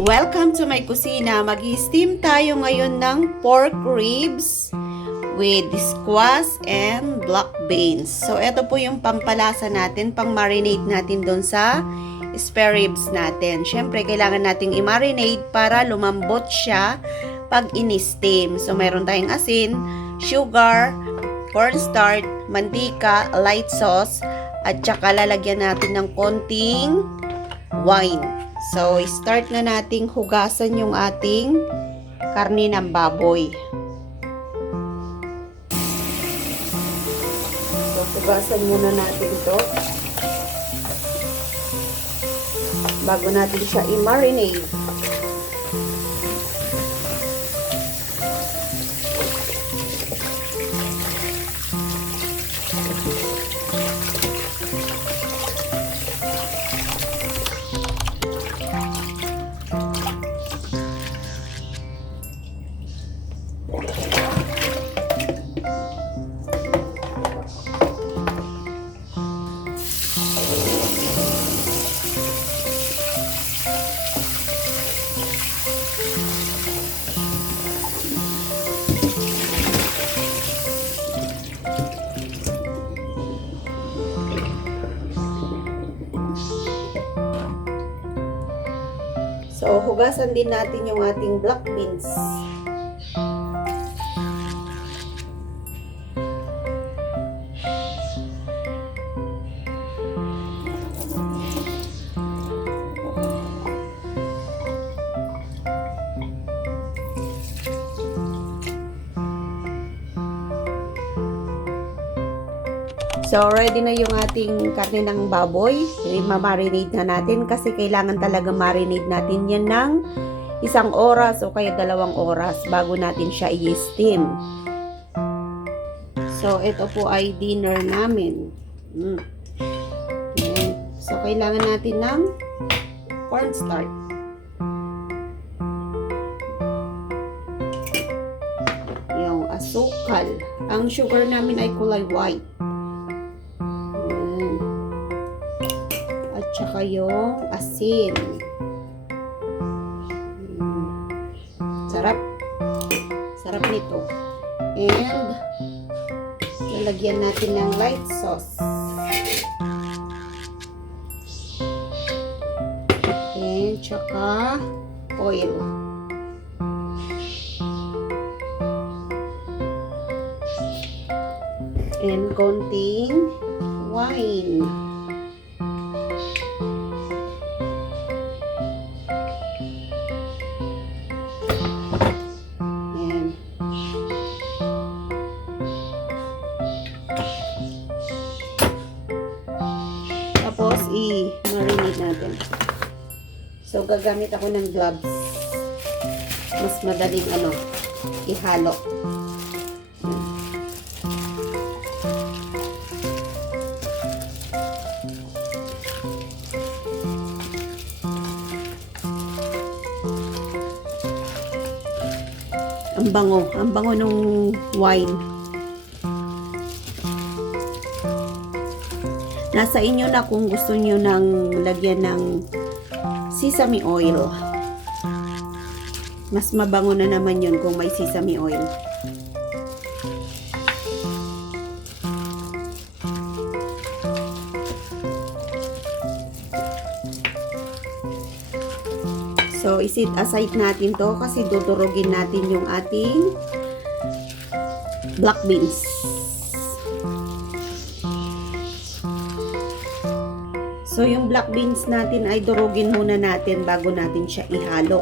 Welcome to my kusina. Mag-steam tayo ngayon ng pork ribs with squash and black beans. So, ito po yung pampalasa natin, pang-marinate natin doon sa spare ribs natin. Siyempre, kailangan nating i-marinate para lumambot siya pag in-steam. So, mayroon tayong asin, sugar, cornstarch, mantika, light sauce, at saka lalagyan natin ng konting wine. So, start na nating hugasan yung ating karne ng baboy. So, hugasan muna natin ito bago natin siya i-marinate. So, hugasan din natin yung ating black beans. So, ready na yung ating karne ng baboy. I-marinate na natin kasi kailangan talaga marinate natin yan ng 1 oras o kaya 2 oras bago natin siya i-steam. So, ito po ay dinner namin. So, kailangan natin ng cornstarch. Yung asukal. Ang sugar namin ay kulay white. Tsaka yung asin. Sarap. Sarap nito. And lalagyan natin ng light sauce. And tsaka oil. And konting wine. Tapos, i-marinate natin. So, gagamit ako ng gloves. Mas madaling, ihalo. Ang bango nung wine. Nasa inyo na kung gusto nyo nang lagyan ng sesame oil. Mas mabango na naman yun kung may sesame oil. So, isit aside natin to kasi dudurugin natin yung ating black beans. So, yung black beans natin ay durugin muna natin bago natin siya ihalo.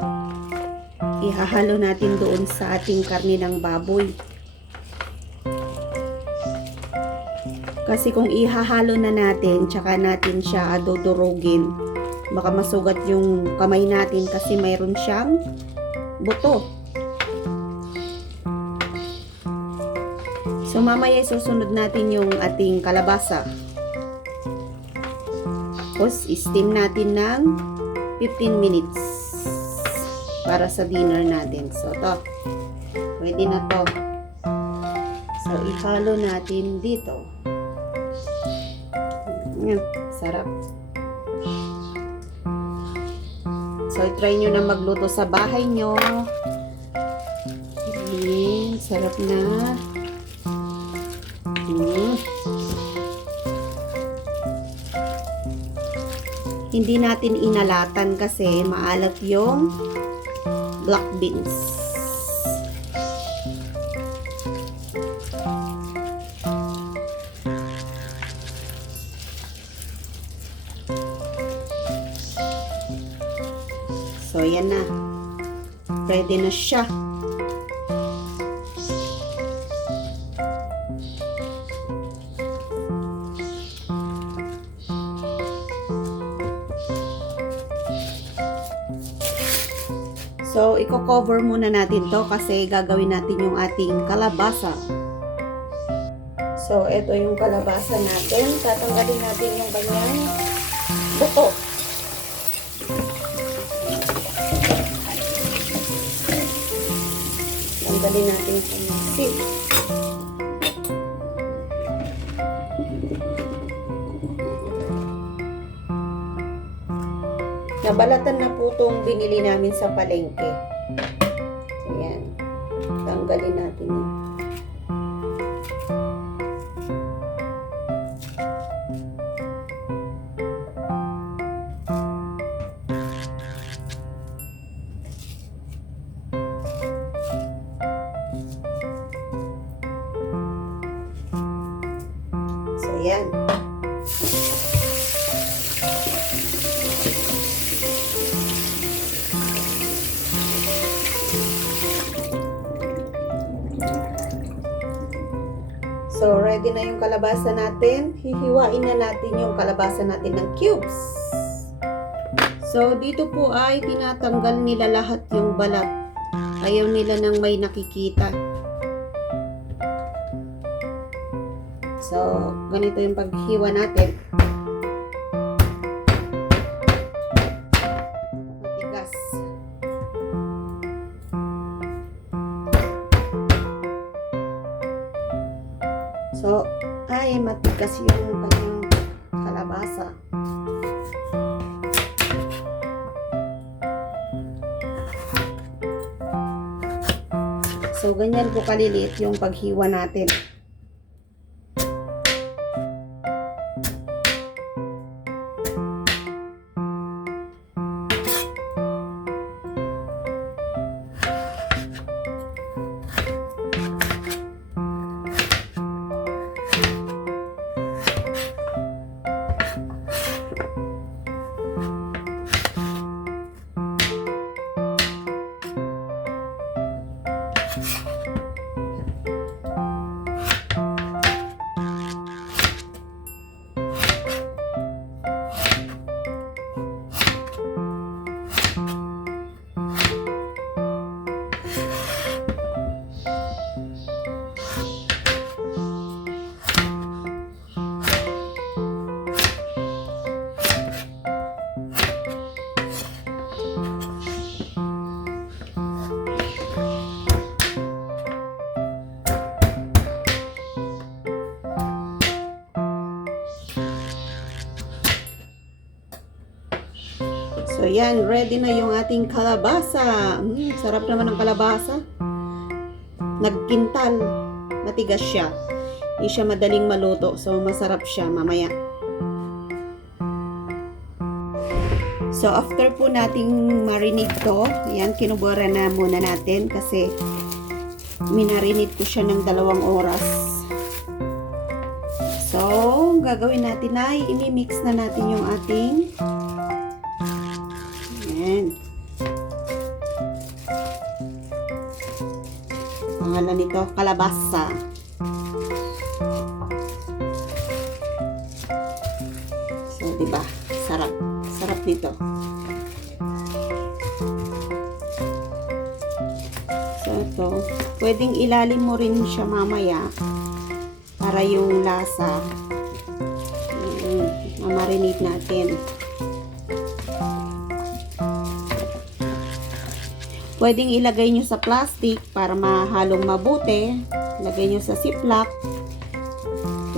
Ihahalo natin doon sa ating karne ng baboy. Kasi kung ihahalo na natin, tsaka natin siya dudurugin, baka masugat yung kamay natin kasi mayroon siyang buto. So, mamaya susunod natin yung ating kalabasa. Tapos, steam natin ng 15 minutes para sa dinner natin. So, to. Pwede na to. So, ihalo natin dito. Sarap. So, try nyo na magluto sa bahay nyo. Ayan, sarap na. Hindi natin inalatan kasi maalat yung black beans. So, yan na. Ready na siya. So, i-cover muna natin to kasi gagawin natin yung ating kalabasa. So, ito yung kalabasa natin. Tatanggalin natin yung kanyang buto. Tanggalin natin yung kanyang seed. Nabalatan na po itong binili namin sa palengke. So, yan. Tanggalin natin yun. So, yan. So, ready na yung kalabasa natin. Hihiwain na natin yung kalabasa natin ng cubes. So, dito po ay tinatanggal nila lahat yung balat. Ayaw nila nang may nakikita. So, ganito yung paghiwa natin. Matigas. So, ay matigas yung kanyang kalabasa. So, ganyan po kaliliit yung paghiwa natin. So, yan. Ready na yung ating kalabasa. Sarap naman ng kalabasa. Nagkintal. Matigas siya. Hindi siya madaling maluto. So, masarap siya mamaya. So, after po nating marinate to, yan, kinubura na muna natin kasi minarinate ko siya ng 2 oras. So, gagawin natin ay imimix na natin yung ating pangalan nito, kalabasa. So, diba? Sarap. Sarap nito. So, ito. Pwedeng ilalim mo rin siya mamaya para yung lasa ma-marinate natin. Pwedeng ilagay nyo sa plastic para mahalong mabuti. Ilagay nyo sa ziplock.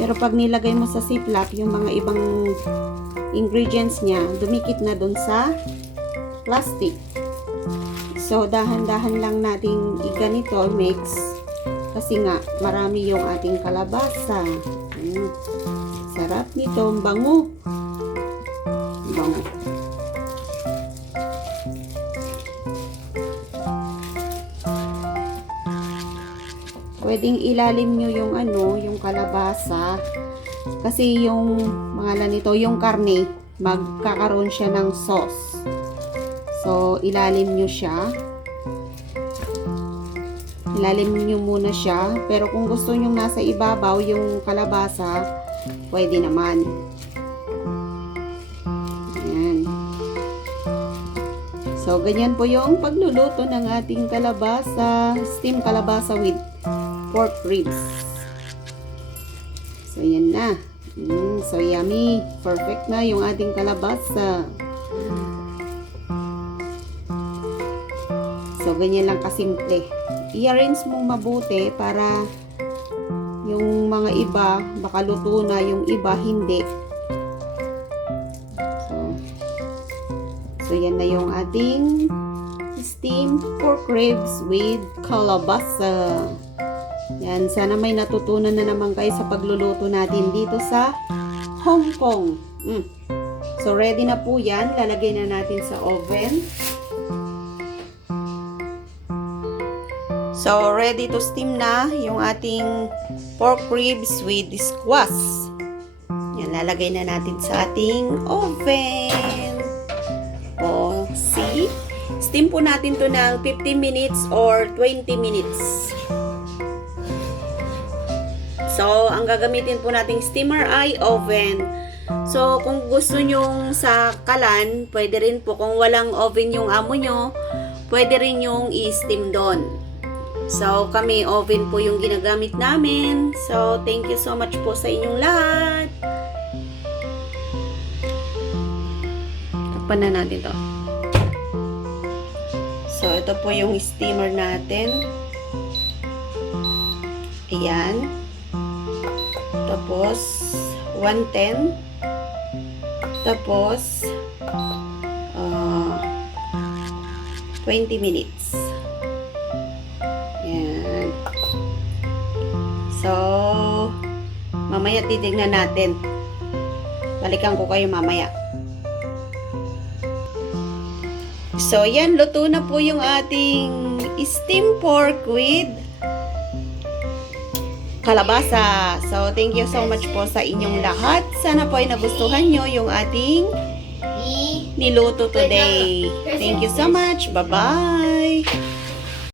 Pero pag nilagay mo sa ziplock, yung mga ibang ingredients niya, dumikit na dun sa plastic. So, dahan-dahan lang nating iganito, mix. Kasi nga, marami yung ating kalabasa. Sarap nito, bango. Bango. Pwedeng ilalim nyo yung yung kalabasa. Kasi yung pangalan nito, yung karne, magkakaroon siya ng sauce. So, ilalim nyo siya. Ilalim nyo muna siya. Pero kung gusto nyo nasa ibabaw yung kalabasa, pwede naman. Ayan. So, ganyan po yung pagluluto ng ating kalabasa. Steamed kalabasa with pork ribs. So, yan na. So, yummy. Perfect na yung ating kalabasa. So, ganyan lang kasimple. I-arrange mong mabuti para yung mga iba, baka luto na, yung iba hindi. So yan na yung ating steamed pork ribs with kalabasa. Yan, sana may natutunan na naman kayo sa pagluluto natin dito sa Hong Kong. So ready na po yan. Lalagay na natin sa oven. So, ready to steam na yung ating pork ribs with squash. Yan, lalagay na natin sa ating oven. O, see? Steam po natin to ng 15 minutes or 20 minutes. So, ang gagamitin po nating steamer ay oven. So, kung gusto nyong sa kalan, pwede rin po. Kung walang oven yung amo nyo, pwede rin yung i-steam doon. So, kami oven po yung ginagamit namin. So, thank you so much po sa inyong lahat. Takpan na natin to. So, ito po yung steamer natin. Ayan. Tapos, 110. Tapos, 20 minutes. So, mamaya titignan natin. Balikan ko kayo mamaya. So, yan. Luto na po yung ating steamed pork with kalabasa. So, thank you so much po sa inyong lahat. Sana po ay nagustuhan nyo yung ating niluto today. Thank you so much. Bye-bye!